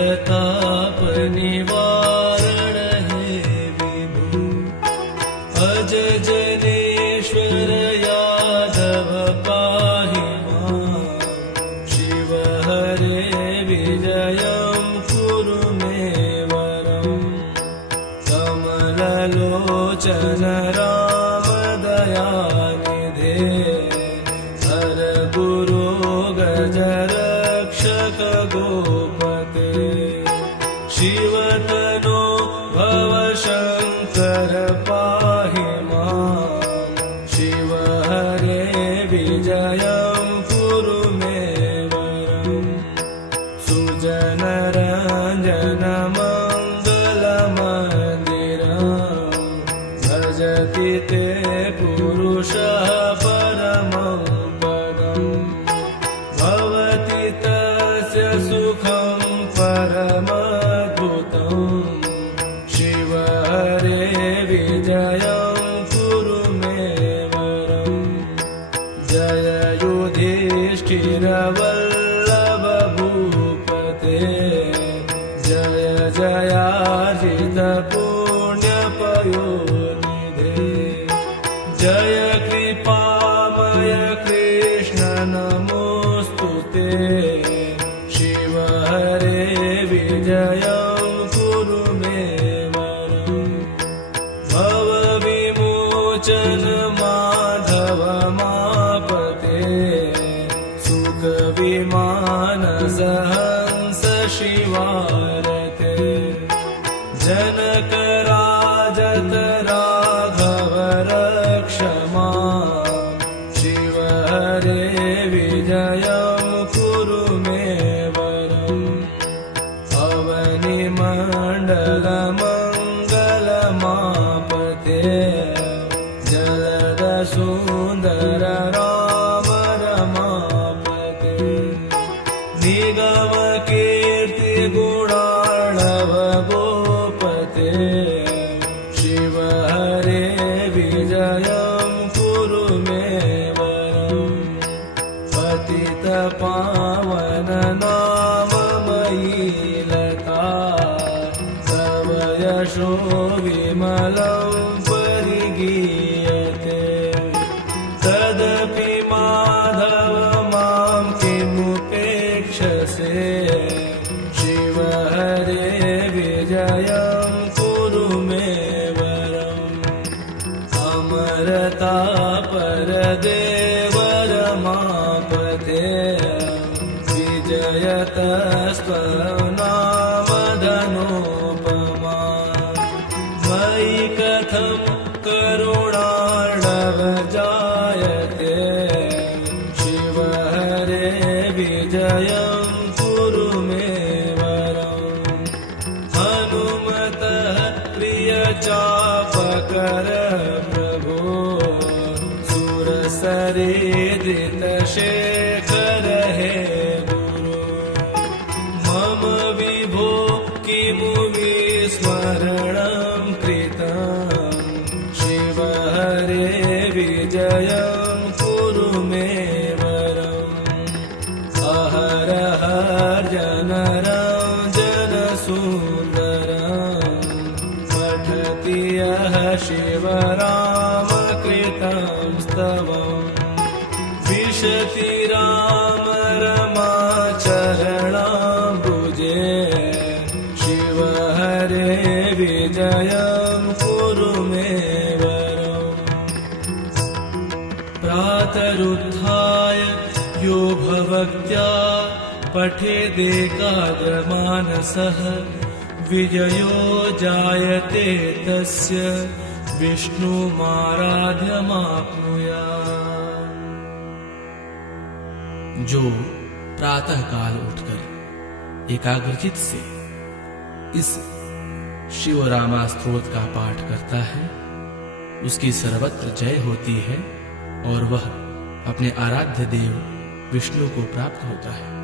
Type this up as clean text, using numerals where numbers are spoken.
ताप निवारण हे विभु। अज जनेश्वर यादव पाहि मां। शिव हरे विजयं कुरु मे वरम्। कमललोचन राम दयानिधे। हर गुरु गज रक्षक गोपते। शिवतनो भव शंकर पाहि मां। शिव हरे विजयं कुरु मे वरम्। सुजन रंजन मंगलमंदिरम्। भजति ते पुरुषः परमं पदम्। भवति तस्य सुखं परमद्भुतम्। शिव हरे विजयं कुरु मे वरम्। जय युधिष्ठिर वल्लभ भूपते। जय जयार्जित पुण्यपयोनिधे। जय कृपामय कृष्ण नमोस्तुते। शिव हरे विजयं कुरु मे वरम्। भव विमोचन माधव मापते। सुख विमान सहंस शिवारते। जनक राजत राघव रक्ष मां। शिव हरे विजयं कुरु मे वरम्। अवनि मण्डल मंगल मापते। जलद सुंदर राम रमापते। निगम कीर्ति गुणार्णव गोपते। शिव हरे विजयं कुरु मे वरम्। पतित पावन नाम मयीलता। तव यशो विमलं परिगीयते। तदपि माधव मां किमुपेक्षसे। शिव हरे विजयं कुरु मे वरम्। अमरता परदेवर मापते। विजयतस्त्वनामधनोपमा। मयि कथं करुणार्णव जायते। शिव हरे विजयं कुरु मे वरम्। हनुमतः प्रिय चापकर प्रभो। सुरसरिदित शेखर हे गुरु। मम विभो किमु विस्मरणं कृतं। शिव हरे विजयं कुरु मे वरम्। अहरहर जन रंजन सुंदरम्। पठति यः शिव राम कृतं स्तवम्। विशति राम रमा चरणाम्बुजे। शिव हरे विजयं कुरु मे वरम्। प्रातरुत्थाय यो भवत्या पठेदेकाग्रमानसः। विजयो जायते तस्य विष्णुमाराध्यमाप्नुयात्। जो प्रातः काल उठकर एकाग्रचित से इस शिव रामा स्तोत्र का पाठ करता है, उसकी सर्वत्र जय होती है और वह अपने आराध्य देव विष्णु को प्राप्त होता है।